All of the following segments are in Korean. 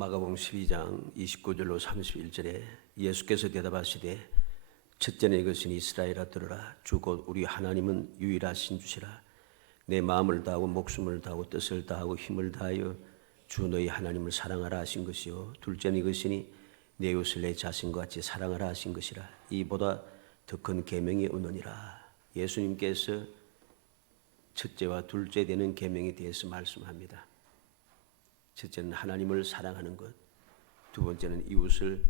마가복음 12장 29절로 31절에 예수께서 대답하시되 첫째는 이것은 이스라엘아 들으라. 주 곧 우리 하나님은 유일하신 주시라. 내 마음을 다하고 목숨을 다하고 뜻을 다하고 힘을 다하여 주 너희 하나님을 사랑하라 하신 것이요. 둘째는 이것이니 내 이웃을 내 자신과 같이 사랑하라 하신 것이라. 이보다 더 큰 계명이 없느니라. 예수님께서 첫째와 둘째 되는 계명에 대해서 말씀합니다. 첫째는 하나님을 사랑하는 것, 두 번째는 이웃을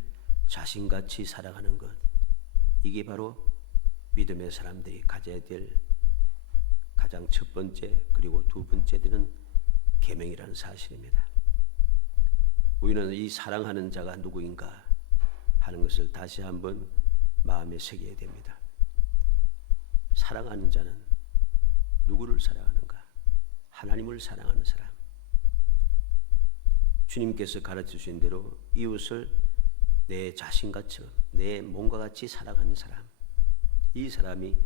자신같이 사랑하는 것. 이게 바로 믿음의 사람들이 가져야 될 가장 첫 번째 그리고 두 번째 되는 계명이라는 사실입니다. 우리는 이 사랑하는 자가 누구인가 하는 것을 다시 한번 마음에 새겨야 됩니다. 사랑하는 자는 누구를 사랑하는가? 하나님을 사랑하는 사람. 주님께서 가르치신 대로 이웃을 내 자신같이, 내 몸과 같이 사랑하는 사람. 이 사람이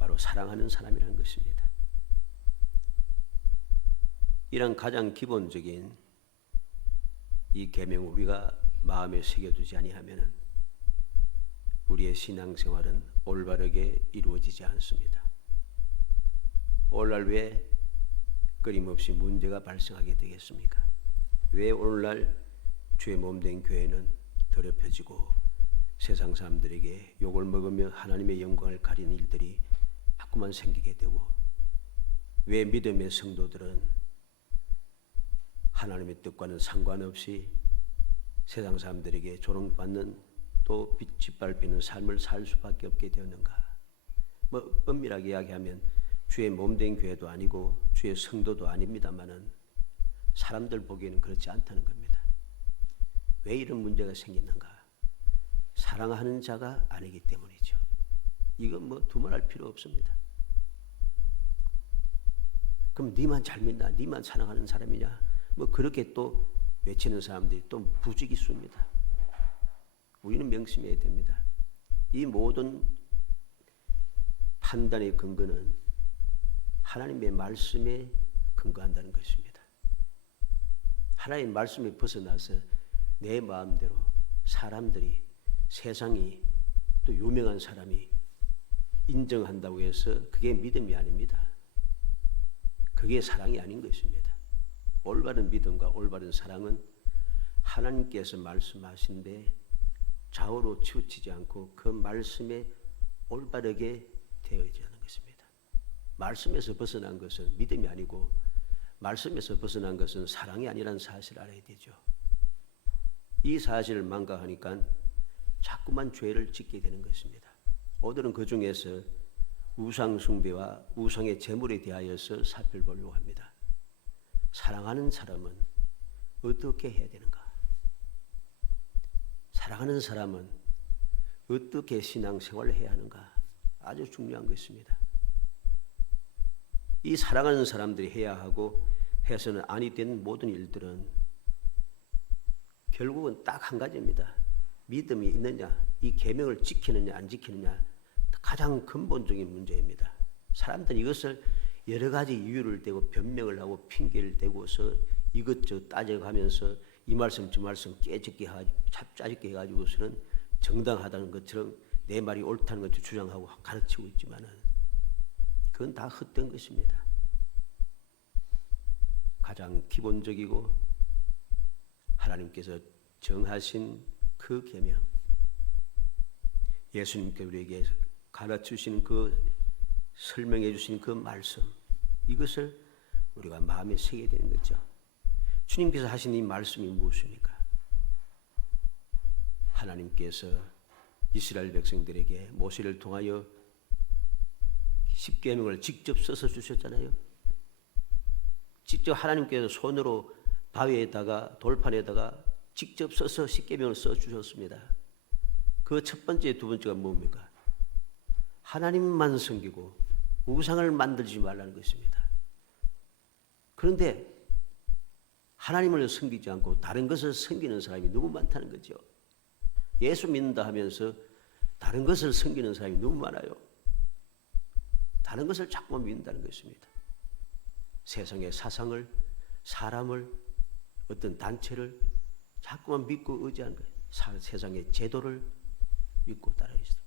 바로 사랑하는 사람이라는 것입니다. 이런 가장 기본적인 이 계명을 우리가 마음에 새겨두지 아니하면 우리의 신앙생활은 올바르게 이루어지지 않습니다. 오늘날 왜 끊임없이 문제가 발생하게 되겠습니까? 왜 오늘날 주의 몸된 교회는 더럽혀지고 세상 사람들에게 욕을 먹으며 하나님의 영광을 가리는 일들이 자꾸만 생기게 되고, 왜 믿음의 성도들은 하나님의 뜻과는 상관없이 세상 사람들에게 조롱받는 또 짓밟히는 삶을 살 수밖에 없게 되었는가? 엄밀하게 이야기하면 주의 몸된 교회도 아니고 주의 성도도 아닙니다마는 사람들 보기에는 그렇지 않다는 겁니다. 왜 이런 문제가 생기는가? 사랑하는 자가 아니기 때문이죠. 이건 두말할 필요 없습니다. 그럼 네만 잘 믿나? 네만 사랑하는 사람이냐? 그렇게 또 외치는 사람들이 또 부지기수입니다. 우리는 명심해야 됩니다. 이 모든 판단의 근거는 하나님의 말씀에 근거한다는 것입니다. 하나님의 말씀에 벗어나서 내 마음대로 사람들이, 세상이, 또 유명한 사람이 인정한다고 해서 그게 믿음이 아닙니다. 그게 사랑이 아닌 것입니다. 올바른 믿음과 올바른 사랑은 하나님께서 말씀하신데 좌우로 치우치지 않고 그 말씀에 올바르게 되어야 하는 것입니다. 말씀에서 벗어난 것은 믿음이 아니고 말씀에서 벗어난 것은 사랑이 아니라는 사실을 알아야 되죠. 이 사실을 망각하니까 자꾸만 죄를 짓게 되는 것입니다. 오늘은 그 중에서 우상 숭배와 우상의 제물에 대하여서 살펴보려고 합니다. 사랑하는 사람은 어떻게 해야 되는가? 사랑하는 사람은 어떻게 신앙생활을 해야 하는가? 아주 중요한 것입니다. 이 사랑하는 사람들이 해야 하고 해서는 아니 된 모든 일들은 결국은 딱 한 가지입니다. 믿음이 있느냐, 이 계명을 지키느냐 안 지키느냐, 가장 근본적인 문제입니다. 사람들은 이것을 여러 가지 이유를 대고 변명을 하고 핑계를 대고서 이것저것 따져가면서 이 말씀 저 말씀 깨짓게 해가지고 짜집게 해가지고서는 정당하다는 것처럼 내 말이 옳다는 것을 주장하고 가르치고 있지만은 그건 다 헛된 것입니다. 가장 기본적이고 하나님께서 정하신 그 계명, 예수님께 우리에게 가르치신 그 설명해 주신 그 말씀, 이것을 우리가 마음에 새겨야 되는 거죠. 주님께서 하신 이 말씀이 무엇입니까? 하나님께서 이스라엘 백성들에게 모세를 통하여 십계명을 직접 써서 주셨잖아요. 직접 하나님께서 손으로 바위에다가 돌판에다가 직접 써서 십계명을 써 주셨습니다. 그 첫 번째, 두 번째가 뭡니까? 하나님만 섬기고 우상을 만들지 말라는 것입니다. 그런데 하나님을 섬기지 않고 다른 것을 섬기는 사람이 너무 많다는 거죠. 예수 믿는다 하면서 다른 것을 섬기는 사람이 너무 많아요. 다른 것을 자꾸만 믿는다는 것입니다. 세상의 사상을, 사람을, 어떤 단체를 자꾸만 믿고 의지하는 거예요. 세상의 제도를 믿고 따르겠습니다.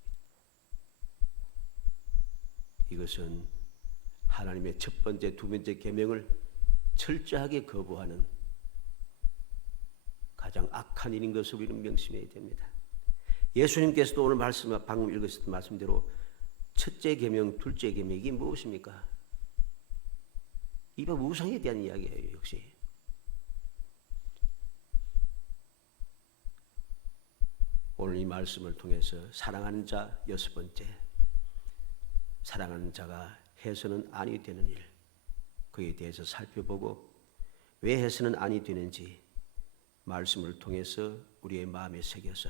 이것은 하나님의 첫 번째, 두 번째 계명을 철저하게 거부하는 가장 악한 일인 것을 우리는 명심해야 됩니다. 예수님께서도 오늘 방금 읽으셨던 말씀대로 첫째 계명, 둘째 계명 이게 무엇입니까? 이거 우상에 대한 이야기예요. 역시 오늘 이 말씀을 통해서 사랑하는 자 여섯 번째, 사랑하는 자가 해서는 아니 되는 일, 그에 대해서 살펴보고 왜 해서는 아니 되는지 말씀을 통해서 우리의 마음에 새겨서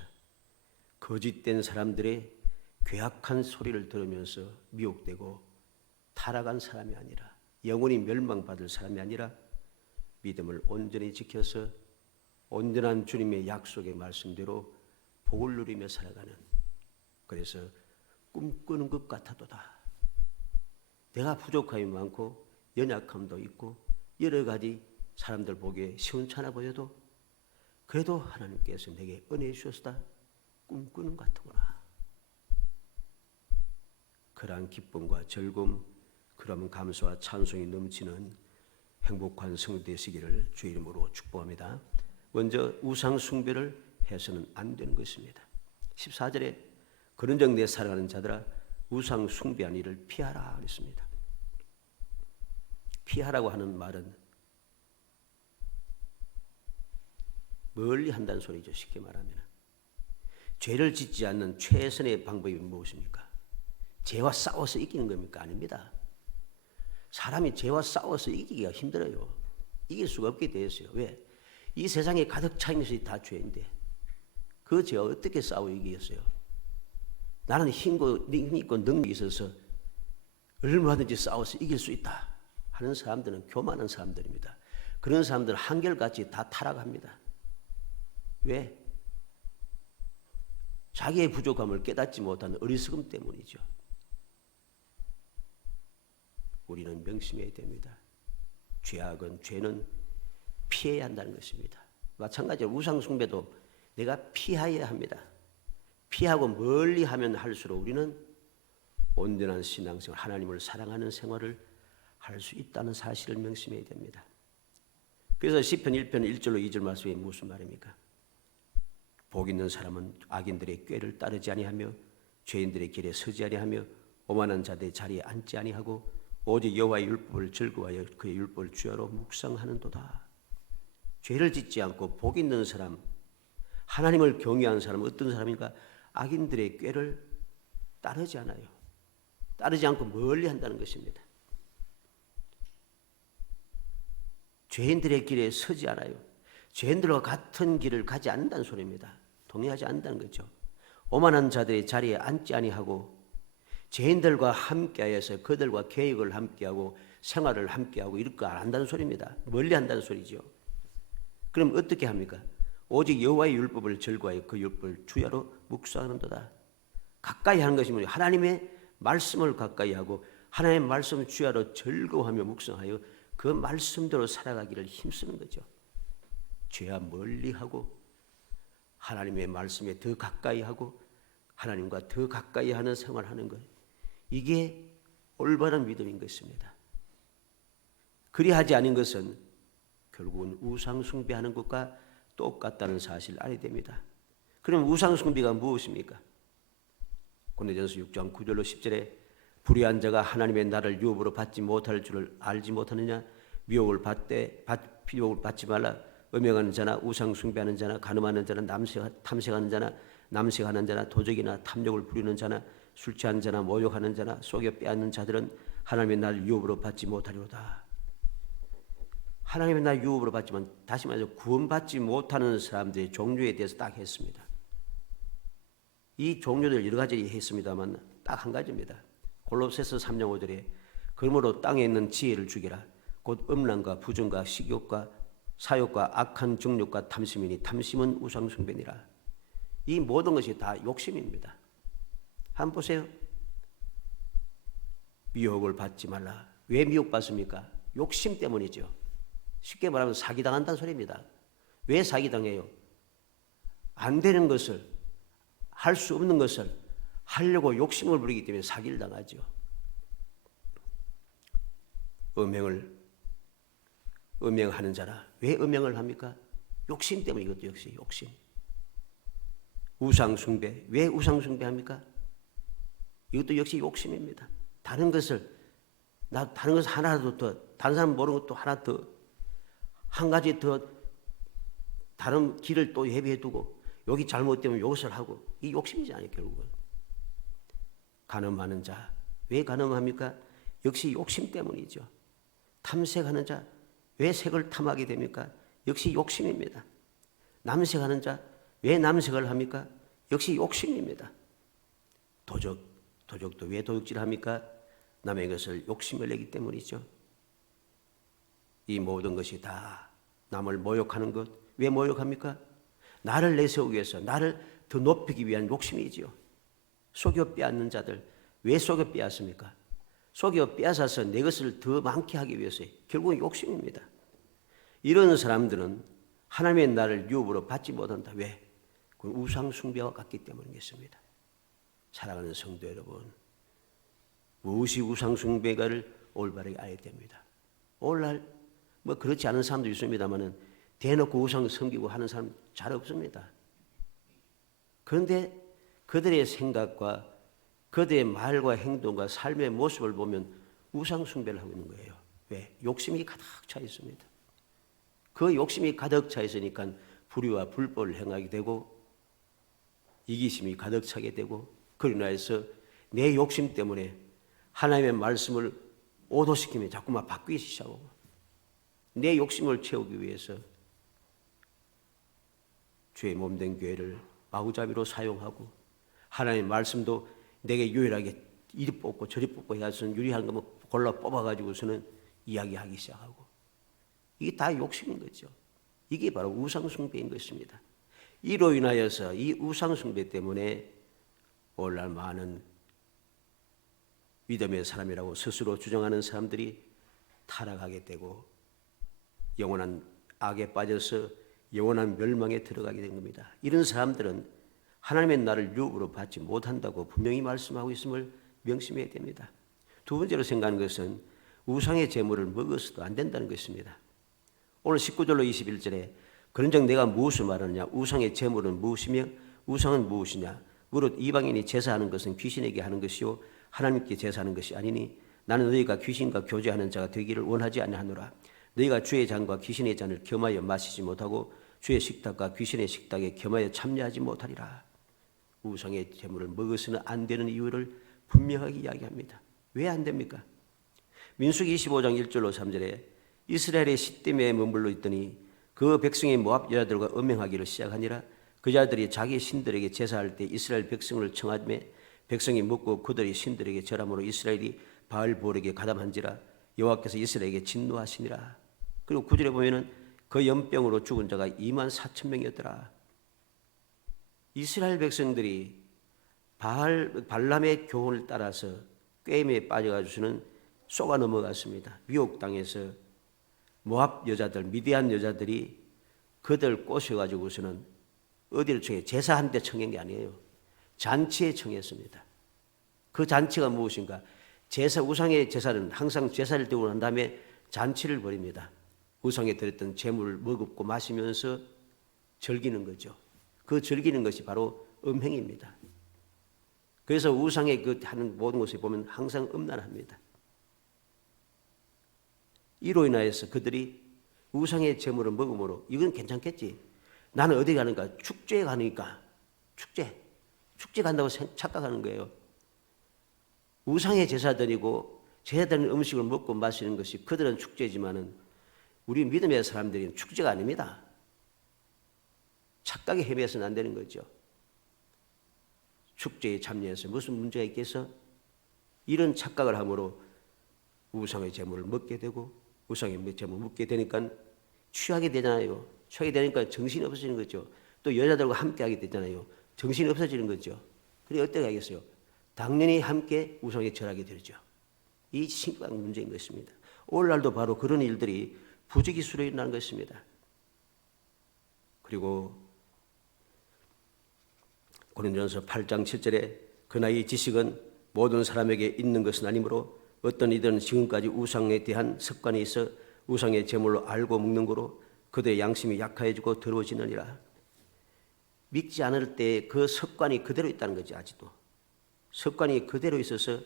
거짓된 사람들의 괴악한 소리를 들으면서 미혹되고 타락한 사람이 아니라, 영원히 멸망받을 사람이 아니라 믿음을 온전히 지켜서 온전한 주님의 약속의 말씀대로 복을 누리며 살아가는, 그래서 꿈꾸는 것 같아도다. 내가 부족함이 많고 연약함도 있고 여러 가지 사람들 보기에 시원찮아 보여도 그래도 하나님께서 내게 은혜 주셨다. 꿈꾸는 것 같구나. 그러한 기쁨과 즐거움, 그런 감사와 찬송이 넘치는 행복한 성도 되시기를 주의 이름으로 축복합니다. 먼저 우상 숭배를 해서는 안 되는 것입니다. 14절에 그런 정도에 살아가는 자들아 우상 숭배한 일을 피하라 그랬습니다. 피하라고 하는 말은 멀리 한다는 소리죠. 쉽게 말하면 죄를 짓지 않는 최선의 방법이 무엇입니까? 죄와 싸워서 이기는 겁니까? 아닙니다. 사람이 죄와 싸워서 이기기가 힘들어요. 이길 수가 없게 되어 있어요. 왜? 이 세상에 가득 차 있는 것이 다 죄인데 그 죄와 어떻게 싸워 이기겠어요? 나는 힘 있고 능력이 있어서 얼마든지 싸워서 이길 수 있다 하는 사람들은 교만한 사람들입니다. 그런 사람들은 한결같이 다 타락합니다. 왜? 자기의 부족함을 깨닫지 못하는 어리석음 때문이죠. 우리는 명심해야 됩니다. 죄는 피해야 한다는 것입니다. 마찬가지로 우상 숭배도 내가 피해야 합니다. 피하고 멀리 하면 할수록 우리는 온전한 신앙생활, 하나님을 사랑하는 생활을 할 수 있다는 사실을 명심해야 됩니다. 그래서 시편 1편 1절로 2절 말씀이 무슨 말입니까? 복 있는 사람은 악인들의 꾀를 따르지 아니하며 죄인들의 길에 서지 아니하며 오만한 자들의 자리에 앉지 아니하고 오직 여호와의 율법을 즐거워하여 그의 율법을 주야로 묵상하는도다. 죄를 짓지 않고 복 있는 사람, 하나님을 경외하는 사람은 어떤 사람인가? 악인들의 꾀를 따르지 않아요. 따르지 않고 멀리 한다는 것입니다. 죄인들의 길에 서지 않아요. 죄인들과 같은 길을 가지 않는다는 소리입니다. 동의하지 않는다는 거죠. 오만한 자들의 자리에 앉지 아니하고 죄인들과 함께하여서 그들과 계획을 함께하고 생활을 함께하고 이럴 거 안 한다는 소리입니다. 멀리 한다는 소리죠. 그럼 어떻게 합니까? 오직 여호와의 율법을 즐거워하여 그 율법을 주야로 묵상하는도다. 가까이 하는 것이 뭐냐? 하나님의 말씀을 가까이 하고 하나님의 말씀을 주야로 즐거워하며 묵상하여 그 말씀대로 살아가기를 힘쓰는 거죠. 죄와 멀리하고 하나님의 말씀에 더 가까이 하고 하나님과 더 가까이 하는 생활을 하는 것, 이게 올바른 믿음인 것입니다. 그리하지 않은 것은 결국은 우상 숭배하는 것과 똑같다는 사실을 알아야 됩니다. 그럼 우상 숭배가 무엇입니까? 고린도전서 6장 9절로 10절에 불의한 자가 하나님의 나를 유업으로 받지 못할 줄을 알지 못하느냐? 미혹을 받지 말라. 음행하는 자나 우상 숭배하는 자나 간음하는 자나 탐색하는 자나 남색하는 자나 도적이나 탐욕을 부리는 자나 술 취한 자나 모욕하는 자나 속여 빼앗는 자들은 하나님의 나를 유업으로 받지 못하리로다. 하나님의 나를 유업으로 받지만, 다시 말해서 구원받지 못하는 사람들의 종류에 대해서 딱 했습니다. 이 종류들 여러 가지 했습니다만 딱 한 가지입니다. 골로새서 3장 5절에 그러므로 땅에 있는 지혜를 죽이라. 곧 음란과 부정과 식욕과 사욕과 악한 정욕과 탐심이니 탐심은 우상 숭배니라. 이 모든 것이 다 욕심입니다. 한번 보세요. 미혹을 받지 말라. 왜 미혹받습니까? 욕심 때문이죠. 쉽게 말하면 사기당한다는 소리입니다. 왜 사기당해요? 안 되는 것을, 할 수 없는 것을 하려고 욕심을 부리기 때문에 사기를 당하죠. 음행하는 자라. 왜 음행을 합니까? 욕심 때문에. 이것도 역시 욕심. 우상숭배. 왜 우상숭배합니까? 이것도 역시 욕심입니다. 다른 것을 하나라도 더, 다른 사람 모르는 것도 하나 더, 한 가지 더 다른 길을 또 예비해 두고 여기 잘못되면 이것을 하고, 이 욕심이잖아요. 결국은 간음하는 자. 왜 간음합니까? 역시 욕심 때문이죠. 탐색하는 자. 왜 색을 탐하게 됩니까? 역시 욕심입니다. 남색하는 자. 왜 남색을 합니까? 역시 욕심입니다. 도적도 왜 도둑질을 합니까? 남의 것을 욕심을 내기 때문이죠. 이 모든 것이 다 남을 모욕하는 것. 왜 모욕합니까? 나를 내세우기 위해서, 나를 더 높이기 위한 욕심이지요. 속여 빼앗는 자들. 왜 속여 빼앗습니까? 속여 빼앗아서 내 것을 더 많게 하기 위해서. 결국은 욕심입니다. 이런 사람들은 하나님의 나를 유업으로 받지 못한다. 왜? 그건 우상 숭배와 같기 때문이겠습니다. 사랑하는 성도 여러분, 무엇이 우상 숭배가를 올바르게 알아야 됩니다. 오늘날 뭐 그렇지 않은 사람도 있습니다만은 대놓고 우상 섬기고 하는 사람 잘 없습니다. 그런데 그들의 생각과 그들의 말과 행동과 삶의 모습을 보면 우상 숭배를 하고 있는 거예요. 왜? 욕심이 가득 차 있습니다. 그 욕심이 가득 차 있으니까 불의와 불법을 행하게 되고 이기심이 가득 차게 되고, 그로 인하여서 내 욕심 때문에 하나님의 말씀을 오도시키며 자꾸만 바뀌기 시작하고, 내 욕심을 채우기 위해서 주의 몸된 교회를 마구잡이로 사용하고, 하나님의 말씀도 내게 유일하게 이리 뽑고 저리 뽑고 해가지고는 유리한 것만 골라 뽑아가지고서는 이야기하기 시작하고, 이게 다 욕심인 거죠. 이게 바로 우상숭배인 것입니다. 이로 인하여서 이 우상숭배 때문에 오늘날 많은 믿음의 사람이라고 스스로 주장하는 사람들이 타락하게 되고 영원한 악에 빠져서 영원한 멸망에 들어가게 된 겁니다. 이런 사람들은 하나님의 나를 유업으로 받지 못한다고 분명히 말씀하고 있음을 명심해야 됩니다. 두 번째로 생각하는 것은 우상의 제물을 먹어서도 안 된다는 것입니다. 오늘 19절로 21절에 그런즉 내가 무엇을 말하느냐? 우상의 제물은 무엇이며 우상은 무엇이냐? 무릇 이방인이 제사하는 것은 귀신에게 하는 것이요 하나님께 제사하는 것이 아니니 나는 너희가 귀신과 교제하는 자가 되기를 원하지 아니하노라. 너희가 주의 잔과 귀신의 잔을 겸하여 마시지 못하고 주의 식탁과 귀신의 식탁에 겸하여 참여하지 못하리라. 우상의 제물을 먹어서는 안 되는 이유를 분명하게 이야기합니다. 왜 안 됩니까? 민수기 25장 1절로 3절에 이스라엘의 시딤에 머물러 있더니 그 백성이 모압 여자들과 음행하기를 시작하니라. 그 자들이 자기 신들에게 제사할 때 이스라엘 백성을 청하며 백성이 먹고 그들이 신들에게 절함으로 이스라엘이 바알볼에게 가담한지라. 여호와께서 이스라엘에게 진노하시니라. 그리고 9절에 보면은 그 연병으로 죽은 자가 24,000명이었더라. 이스라엘 백성들이 발람의 교훈을 따라서 꾀임에 빠져가지고는 쏘가 넘어갔습니다. 미혹당해서 모압 여자들, 미디안 여자들이 그들 꼬셔가지고서는 어디를 청해? 제사한 데 청한 게 아니에요. 잔치에 청했습니다. 그 잔치가 무엇인가? 우상의 제사는 항상 제사를 드리고 난 다음에 잔치를 벌입니다. 우상에 드렸던 제물을 먹고 마시면서 즐기는 거죠. 그 즐기는 것이 바로 음행입니다. 그래서 우상에 하는 모든 것을 보면 항상 음란합니다. 이로 인하여서 그들이 우상의 제물을 먹음으로 이건 괜찮겠지. 나는 어디 가는가? 축제에 가니까. 축제 간다고 착각하는 거예요. 우상의 제사드리고 제사드리는 음식을 먹고 마시는 것이 그들은 축제지만은 우리 믿음의 사람들은 축제가 아닙니다. 착각에 헤매서는 안 되는 거죠. 축제에 참여해서 무슨 문제가 있겠어? 이런 착각을 함으로 우상의 제물을 먹게 되고 우상의 제물을 먹게 되니까 취하게 되잖아요. 취하게 되니까 정신이 없어지는 거죠. 또 여자들과 함께 하게 되잖아요. 정신이 없어지는 거죠. 그래 어떻게 하겠어요? 당연히 함께 우상에 절하게 되죠. 이 심각한 문제인 것입니다. 오늘날도 바로 그런 일들이 부지기수로 일어나는 것입니다. 그리고 고린도전서 8장 7절에 그러나 이 지식은 모든 사람에게 있는 것은 아니므로 어떤 이들은 지금까지 우상에 대한 습관이 있어 우상의 제물로 알고 먹는 거로 그들의 양심이 약해지고 더러워지느니라. 믿지 않을 때 그 습관이 그대로 있다는 거지. 아직도 습관이 그대로 있어서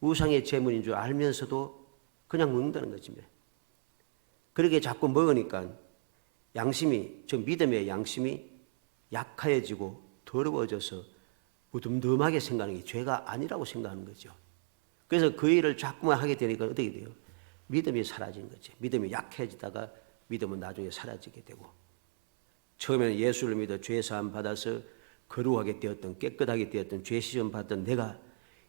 우상의 제물인 줄 알면서도 그냥 먹는다는 거지. 그렇게 자꾸 먹으니까 양심이, 저 믿음의 양심이 약해지고 더러워져서 무덤덤하게 생각하는 게 죄가 아니라고 생각하는 거죠. 그래서 그 일을 자꾸만 하게 되니까 어떻게 돼요? 믿음이 사라지는 거지. 믿음이 약해지다가 믿음은 나중에 사라지게 되고, 처음에는 예수를 믿어 죄사함 받아서 거룩하게 되었던, 깨끗하게 되었던, 죄 시험 받던 내가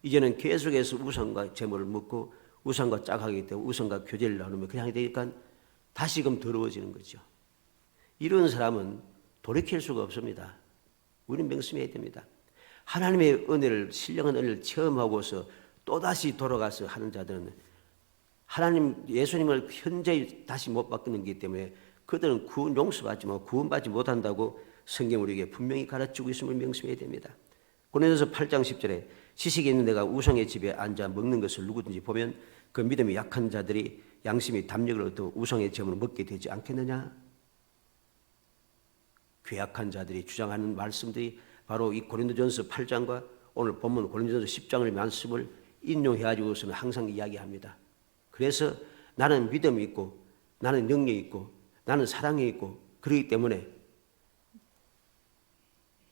이제는 계속해서 우상과 제물을 먹고 우상과 짝하게 되고 우상과 교제를 나누며 그냥 되니까 다시금 더러워지는 거죠. 이런 사람은 돌이킬 수가 없습니다. 우리는 명심해야 됩니다. 하나님의 은혜를, 신령한 은혜를 체험하고서 또다시 돌아가서 하는 자들은 하나님, 예수님을 현저히 다시 못 받는 것이기 때문에 그들은 구원 용서받지만 구원받지 못한다고 성경 우리에게 분명히 가르치고 있음을 명심해야 됩니다. 고린도전서 8장 10절에 지식이 있는 내가 우상의 집에 앉아 먹는 것을 누구든지 보면 그 믿음이 약한 자들이 양심이 담력을 얻어 우상의 제물을 먹게 되지 않겠느냐? 괴악한 자들이 주장하는 말씀들이 바로 이 고린도전서 8장과 오늘 본문 고린도전서 10장의 말씀을 인용해가지고서는 항상 이야기합니다. 그래서 나는 믿음이 있고 나는 능력이 있고 나는 사랑이 있고 그렇기 때문에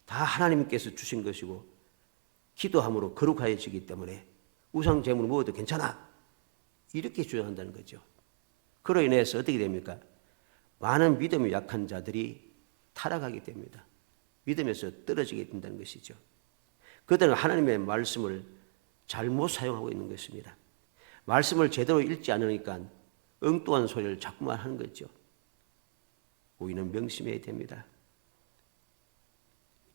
다 하나님께서 주신 것이고 기도함으로 거룩하여지기 때문에 우상 제물 먹어도 괜찮아, 이렇게 주장한다는 거죠. 그로 인해서 어떻게 됩니까? 많은 믿음이 약한 자들이 타락하게 됩니다. 믿음에서 떨어지게 된다는 것이죠. 그들은 하나님의 말씀을 잘못 사용하고 있는 것입니다. 말씀을 제대로 읽지 않으니까 엉뚱한 소리를 자꾸만 하는 거죠. 우리는 명심해야 됩니다.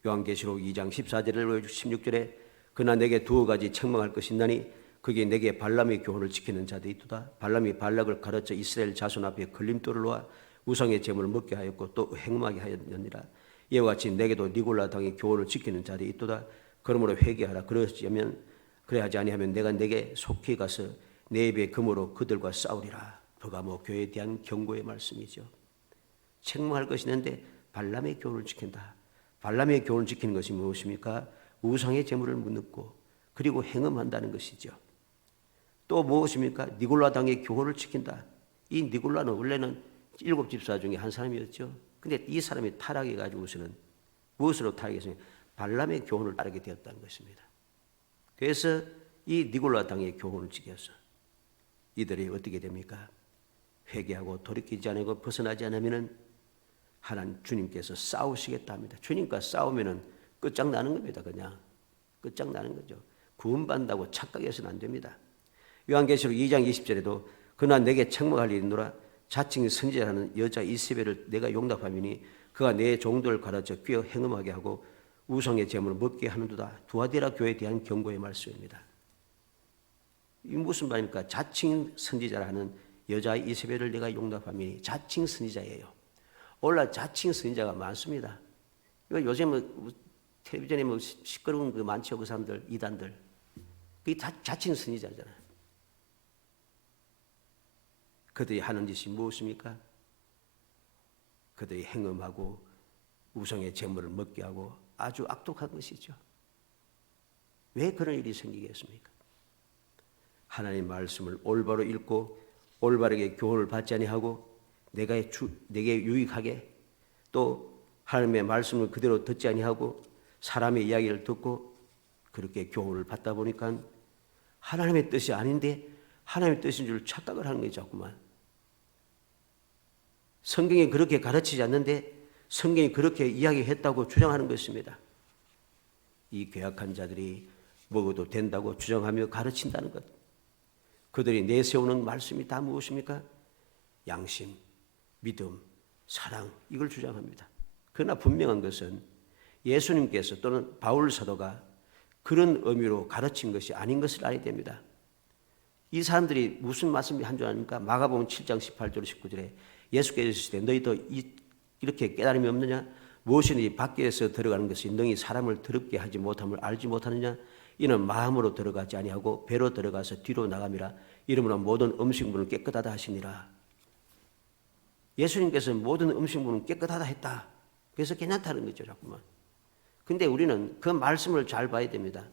요한계시록 2장 14절을 16절에 그나 내게 두어 가지 책망할 것이 있나니 그게 내게 발람의 교훈을 지키는 자들이 있도다. 발람이 발락을 가르쳐 이스라엘 자손 앞에 걸림돌을 놓아 우상의 제물을 먹게 하였고 또 행음하게 하였느니라. 이와 같이 내게도 니골라 당의 교훈을 지키는 자들이 있도다. 그러므로 회개하라. 그래하지 아니하면 내가 내게 속히 가서 내 입에 금으로 그들과 싸우리라. 버가모 교회에 대한 경고의 말씀이죠. 책망할 것이 있는데 발람의 교훈을 지킨다. 발람의 교훈을 지키는 것이 무엇입니까? 우상의 제물을 묻고 그리고 행음한다는 것이죠. 또 무엇입니까? 니골라 당의 교훈을 지킨다. 이 니골라는 원래는 7 집사 중에 한 사람이었죠. 근데 이 사람이 타락해 가지고서는 무엇으로 타락했습니까? 발람의 교훈을 따르게 되었다는 것입니다. 그래서 이 니골라 당의 교훈을 지켜서 이들이 어떻게 됩니까? 회개하고 돌이키지 않고 벗어나지 않으면은 하나님 주님께서 싸우시겠다 합니다. 주님과 싸우면은 끝장나는 겁니다. 그냥 끝장나는 거죠. 구원받는다고 착각해서는 안 됩니다. 요한계시록 2장 20절에도 그나 내게 책망할 일이 있노라. 자칭 선지자라는 여자 이세벨을 내가 용납하미니 그가 내 종들을 가르쳐 꿰어 행음하게 하고 우상의 제물을 먹게 하는도다. 두아디라 교회에 대한 경고의 말씀입니다. 이 무슨 말입니까? 자칭 선지자라는 여자 이세벨을 내가 용납하미니 자칭 선지자예요. 오늘날 자칭 선지자가 많습니다. 요새 텔레비전에 시끄러운 그 많죠. 그 사람들, 이단들. 그게 다 자칭 선지자잖아요. 그들이 하는 짓이 무엇입니까? 그들이 행음하고 우상의 제물을 먹게 하고 아주 악독한 것이죠. 왜 그런 일이 생기겠습니까? 하나님의 말씀을 올바로 읽고 올바르게 교훈을 받지 아니하고 내게 유익하게 또 하나님의 말씀을 그대로 듣지 아니하고 사람의 이야기를 듣고 그렇게 교훈을 받다 보니까 하나님의 뜻이 아닌데 하나님의 뜻인 줄 착각을 하는 거죠. 자꾸만. 성경이 그렇게 가르치지 않는데 성경이 그렇게 이야기했다고 주장하는 것입니다. 이 괴악한 자들이 먹어도 된다고 주장하며 가르친다는 것. 그들이 내세우는 말씀이 다 무엇입니까? 양심, 믿음, 사랑, 이걸 주장합니다. 그러나 분명한 것은 예수님께서 또는 바울 사도가 그런 의미로 가르친 것이 아닌 것을 알아야 됩니다. 이 사람들이 무슨 말씀을 한 줄 아닙니까? 마가복음 7장 18절 19절에 예수께서 이르시되 너희도 이렇게 깨달음이 없느냐? 무엇이든지 밖에서 들어가는 것이 능히 사람을 더럽게 하지 못함을 알지 못하느냐? 이는 마음으로 들어가지 아니하고 배로 들어가서 뒤로 나감이라. 이러므로 모든 음식물은 깨끗하다 하시니라. 예수님께서 모든 음식물은 깨끗하다 했다. 그래서 괜찮다는 거죠, 자꾸만. 근데 우리는 그 말씀을 잘 봐야 됩니다.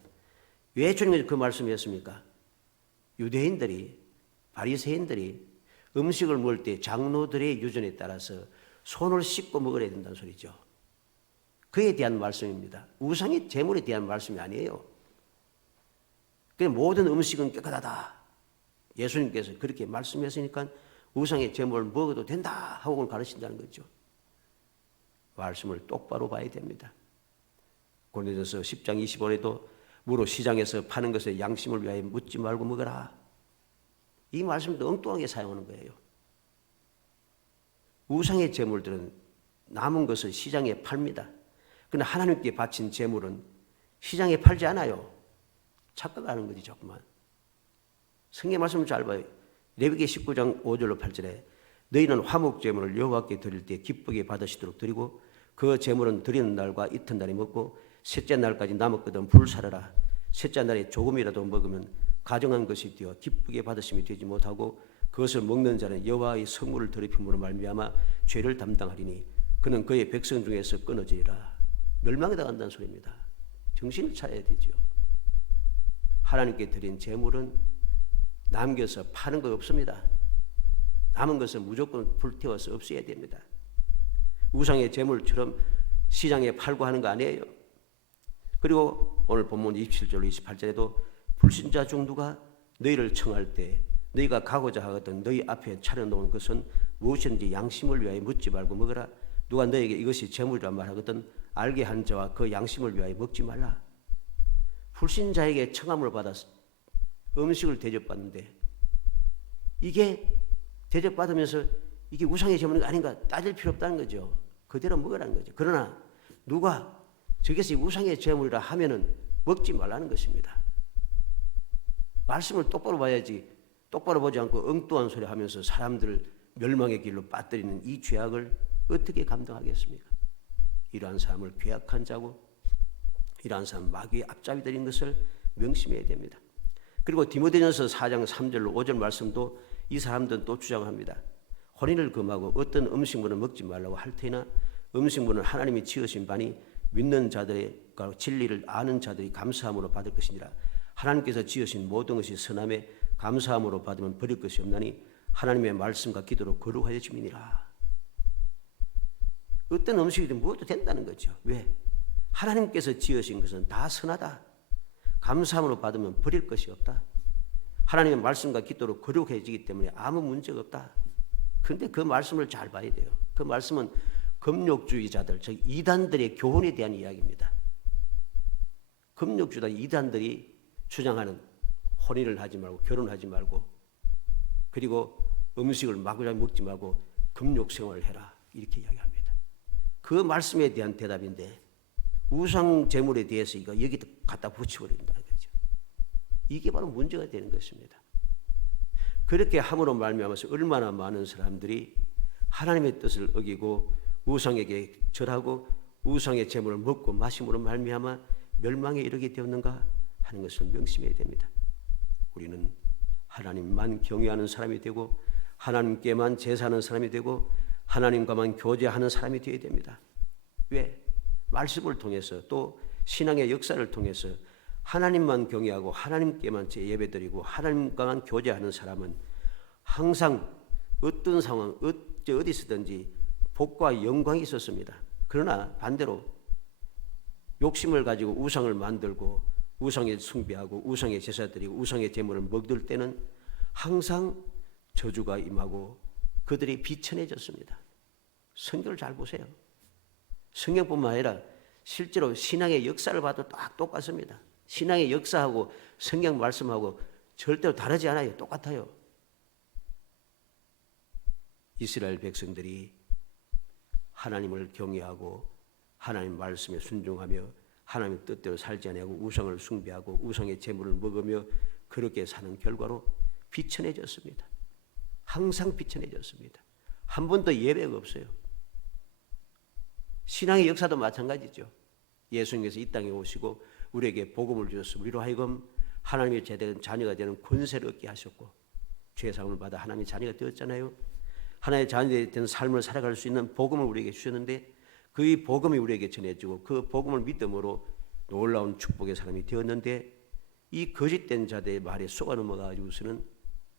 왜 주님께서 그 말씀이었습니까? 유대인들이, 바리새인들이 음식을 먹을 때 장로들의 유전에 따라서 손을 씻고 먹어야 된다는 소리죠. 그에 대한 말씀입니다. 우상의 제물에 대한 말씀이 아니에요. 모든 음식은 깨끗하다. 예수님께서 그렇게 말씀했으니까 우상의 제물을 먹어도 된다 하고 가르친다는 거죠. 말씀을 똑바로 봐야 됩니다. 고린도전서 10장 25절에도 무로 시장에서 파는 것에 양심을 위하여 묻지 말고 먹어라. 이 말씀도 엉뚱하게 사용하는 거예요. 우상의 제물들은 남은 것을 시장에 팝니다. 그러나 하나님께 바친 제물은 시장에 팔지 않아요. 착각하는 거지 자꾸만. 성경 말씀을 잘 봐요. 레위기 19장 5절로 8절에 너희는 화목 제물을 여호와께 드릴 때 기쁘게 받으시도록 드리고 그 제물은 드리는 날과 이튿날에 먹고 셋째 날까지 남았거든 불사르라. 셋째 날에 조금이라도 먹으면 가정한 것이 되어 기쁘게 받으심이 되지 못하고 그것을 먹는 자는 여호와의 성물을 더럽힘으로 말미암아 죄를 담당하리니 그는 그의 백성 중에서 끊어지리라. 멸망에 당한다는 소리입니다. 정신을 차려야 되죠. 하나님께 드린 제물은 남겨서 파는 거 없습니다. 남은 것은 무조건 불태워서 없애야 됩니다. 우상의 제물처럼 시장에 팔고 하는 거 아니에요. 그리고 오늘 본문 27절 28절에도 불신자 중 누가 너희를 청할 때 너희가 가고자 하거든 너희 앞에 차려놓은 것은 무엇인지 양심을 위하여 묻지 말고 먹으라. 누가 너에게 이것이 제물이라 말하거든 알게 한 자와 그 양심을 위하여 먹지 말라. 불신자에게 청함을 받아서 음식을 대접받는데 이게 대접받으면서 이게 우상의 제물이 아닌가 따질 필요 없다는 거죠. 그대로 먹으라는 거죠. 그러나 누가 저것이 우상의 제물이라 하면은 먹지 말라는 것입니다. 말씀을 똑바로 봐야지 똑바로 보지 않고 엉뚱한 소리 하면서 사람들을 멸망의 길로 빠뜨리는 이 죄악을 어떻게 감당하겠습니까? 이러한 사람을 괴악한 자고 이러한 사람 마귀의 앞잡이들인 것을 명심해야 됩니다. 그리고 디모데전서 4장 3절로 5절 말씀도 이 사람들은 또 주장합니다. 혼인을 금하고 어떤 음식물은 먹지 말라고 할 테나 음식물은 하나님이 지으신 바니 믿는 자들의 진리를 아는 자들이 감사함으로 받을 것이니라. 하나님께서 지으신 모든 것이 선함에 감사함으로 받으면 버릴 것이 없나니 하나님의 말씀과 기도로 거룩하여 주민이라. 어떤 음식이든 먹어도 된다는 거죠. 왜? 하나님께서 지으신 것은 다 선하다. 감사함으로 받으면 버릴 것이 없다. 하나님의 말씀과 기도로 거룩해지기 때문에 아무 문제가 없다. 그런데 그 말씀을 잘 봐야 돼요. 그 말씀은 금욕주의자들, 즉 이단들의 교훈에 대한 이야기입니다. 금욕주의자 이단들이 주장하는 혼인을 하지 말고 결혼하지 말고 그리고 음식을 마구잡이 먹지 말고 금욕 생활을 해라 이렇게 이야기합니다. 그 말씀에 대한 대답인데 우상 제물에 대해서 이거 여기다 갖다 붙여버린다는 거죠. 이게 바로 문제가 되는 것입니다. 그렇게 함으로 말미암아서 얼마나 많은 사람들이 하나님의 뜻을 어기고 우상에게 절하고 우상의 제물을 먹고 마심으로 말미암아 멸망에 이르게 되었는가 하는 것을 명심해야 됩니다. 우리는 하나님만 경외하는 사람이 되고 하나님께만 제사하는 사람이 되고 하나님과만 교제하는 사람이 되어야 됩니다. 왜? 말씀을 통해서 또 신앙의 역사를 통해서 하나님만 경외하고 하나님께만 예배드리고 하나님과만 교제하는 사람은 항상 어떤 상황, 어디서든지 복과 영광이 있었습니다. 그러나 반대로 욕심을 가지고 우상을 만들고 우상에 숭배하고 우상에 제사 드리고 우상의 제물을 먹을 때는 항상 저주가 임하고 그들이 비천해졌습니다. 성경을 잘 보세요. 성경뿐만 아니라 실제로 신앙의 역사를 봐도 딱 똑같습니다. 신앙의 역사하고 성경 말씀하고 절대로 다르지 않아요. 똑같아요. 이스라엘 백성들이 하나님을 경외하고 하나님 말씀에 순종하며 하나님의 뜻대로 살지 아니하고 우상을 숭배하고 우상의 제물을 먹으며 그렇게 사는 결과로 비천해졌습니다. 항상 비천해졌습니다. 한 번도 예배가 없어요. 신앙의 역사도 마찬가지죠. 예수님께서 이 땅에 오시고 우리에게 복음을 주셔서 우리로 하여금 하나님의 제대로 자녀가 되는 권세를 얻게 하셨고 죄사함을 받아 하나님의 자녀가 되었잖아요. 하나님의 자녀가 되는 삶을 살아갈 수 있는 복음을 우리에게 주셨는데 그 복음이 우리에게 전해지고 그 복음을 믿음으로 놀라운 축복의 사람이 되었는데 이 거짓된 자들의 말에 속아 넘어가지고서는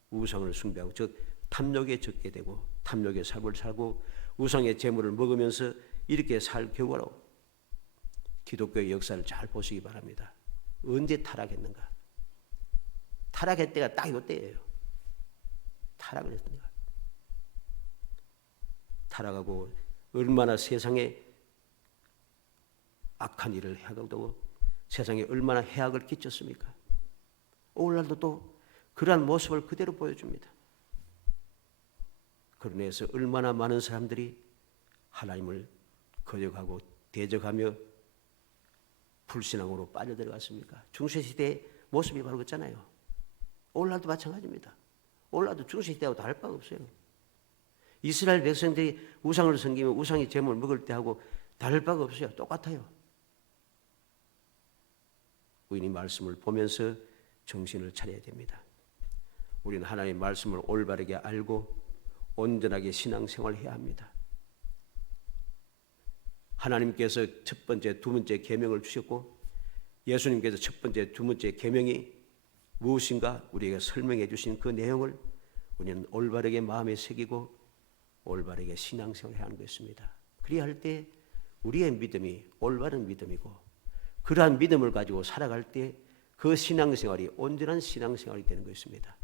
우상을 숭배하고 즉 탐욕에 젖게 되고 탐욕의 삶을 살고 우상의 재물을 먹으면서 이렇게 살 결과로 기독교의 역사를 잘 보시기 바랍니다. 언제 타락했는가? 타락할 때가 딱 이때예요. 타락을 했습니다. 타락하고 얼마나 세상에 악한 일을 해가고 세상에 얼마나 해악을 끼쳤습니까? 오늘날도 또 그러한 모습을 그대로 보여줍니다. 그로 인해서 얼마나 많은 사람들이 하나님을 거역하고 대적하며 불신앙으로 빠져들어갔습니까? 중세시대의 모습이 바로 그렇잖아요. 오늘날도 마찬가지입니다. 오늘날도 중세시대하고 다를 바가 없어요. 이스라엘 백성들이 우상을 섬기며 우상의 제물을 먹을 때하고 다를 바가 없어요. 똑같아요. 우리는 말씀을 보면서 정신을 차려야 됩니다. 우리는 하나님의 말씀을 올바르게 알고 온전하게 신앙생활을 해야 합니다. 하나님께서 첫 번째, 두 번째 계명을 주셨고 예수님께서 첫 번째, 두 번째 계명이 무엇인가 우리에게 설명해 주신 그 내용을 우리는 올바르게 마음에 새기고 올바르게 신앙생활을 해야 하는 것입니다. 그리야 할 때 우리의 믿음이 올바른 믿음이고 그러한 믿음을 가지고 살아갈 때 그 신앙생활이 온전한 신앙생활이 되는 것입니다.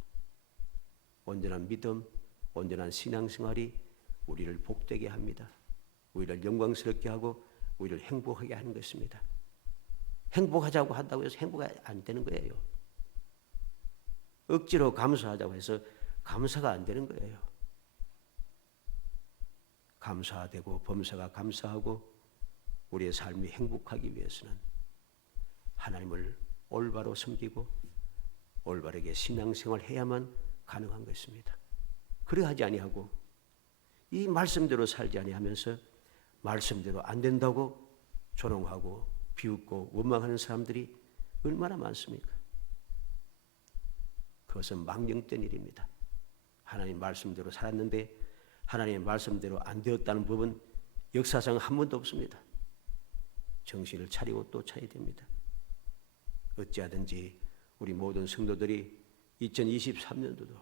온전한 믿음, 온전한 신앙생활이 우리를 복되게 합니다. 우리를 영광스럽게 하고 우리를 행복하게 하는 것입니다. 행복하자고 한다고 해서 행복이 안 되는 거예요. 억지로 감사하자고 해서 감사가 안 되는 거예요. 감사되고 범사가 감사하고 우리의 삶이 행복하기 위해서는 하나님을 올바로 섬기고 올바르게 신앙생활을 해야만 가능한 것입니다. 그러하지 아니하고 이 말씀대로 살지 아니하면서 말씀대로 안 된다고 조롱하고 비웃고 원망하는 사람들이 얼마나 많습니까? 그것은 망령된 일입니다. 하나님 말씀대로 살았는데 하나님의 말씀대로 안 되었다는 법은 역사상 한 번도 없습니다. 정신을 차리고 또 차야 됩니다. 어찌하든지 우리 모든 성도들이 2023년도도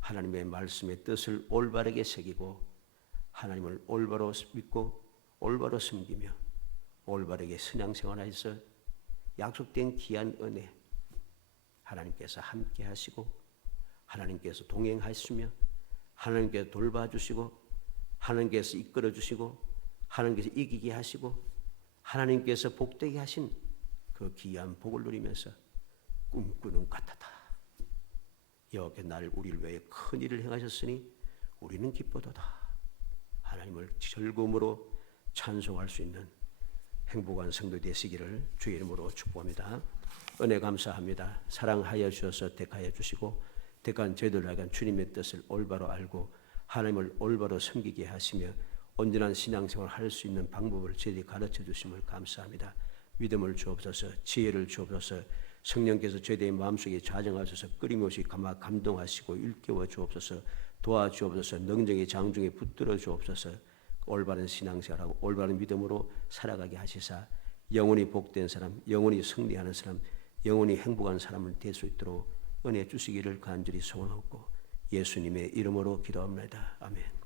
하나님의 말씀의 뜻을 올바르게 새기고 하나님을 올바로 믿고 올바로 섬기며 올바르게 신앙생활해서 약속된 귀한 은혜 하나님께서 함께 하시고 하나님께서 동행하시며 하나님께서 돌봐주시고 하나님께서 이끌어주시고 하나님께서 이기게 하시고 하나님께서 복되게 하신 그 귀한 복을 누리면서 꿈꾸는 같아다. 여호와께서 나를 우리를 위해 큰 일을 행하셨으니 우리는 기뻐도다. 하나님을 즐거움으로 찬송할 수 있는 행복한 성도 되시기를 주의 이름으로 축복합니다. 은혜 감사합니다. 사랑하여 주셔서 택하여 주시고 택한 저희들을 향한 주님의 뜻을 올바로 알고 하나님을 올바로 섬기게 하시며 온전한 신앙생활을 할 수 있는 방법을 저희들이 가르쳐 주심을 감사합니다. 믿음을 주옵소서, 지혜를 주옵소서, 성령께서 저희들의 마음속에 좌정하셔서 끊임없이 감동하시고 일깨워 주옵소서, 도와주옵소서, 능력의 장중에 붙들어 주옵소서, 올바른 신앙생활하고 올바른 믿음으로 살아가게 하시사 영원히 복된 사람, 영원히 승리하는 사람, 영원히 행복한 사람을 될 수 있도록 은혜 주시기를 간절히 소원하고 예수님의 이름으로 기도합니다. 아멘.